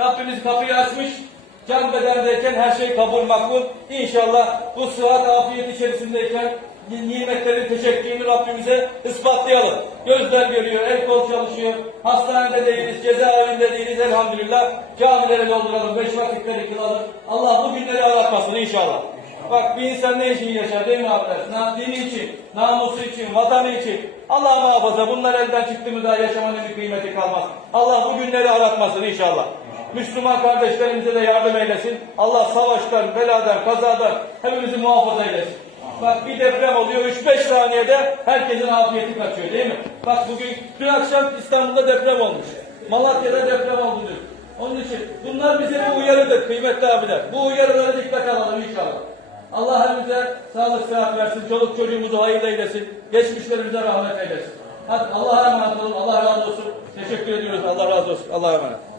Rabbimiz kapıyı açmış. Can bedendeyken her şey kabul makbul. İnşallah bu sıhhat afiyet içerisindeyken nimetlerin teşekkürünü Rabbimize ispatlayalım. Gözler görüyor, el kol çalışıyor. Hastanede değiliz, cezaevinde değiliz elhamdülillah. Camileri dolduralım, beş vakitleri kılalım. Allah bu günleri aratmasın inşallah. Bak bir insan ne için yaşar değil mi abiler? Dini için, namusu için, vatanı için. Allah muhafaza bunlar elden çıktı mı daha yaşamanın bir kıymeti kalmaz. Allah bu günleri aratmasın inşallah. Müslüman kardeşlerimize de yardım eylesin. Allah savaştan, beladan, kazadan hepimizi muhafaza eylesin. Bak bir deprem oluyor 3-5 saniyede herkesin afiyeti kaçıyor değil mi? Bak bugün dün akşam İstanbul'da deprem olmuş. Malatya'da deprem oldu dün. Onun için bunlar bize bir uyarıdır kıymetli abiler. Bu uyarılara dikkat alalım inşallah. Allah hepimize sağlık sıhhat versin. Çoluk çocuğumuzu hayırlı eylesin. Geçmişlerimize rahmet eylesin. Hadi Allah'a emanet olun. Allah razı olsun. Teşekkür ediyoruz. Allah razı olsun. Allah'a emanet.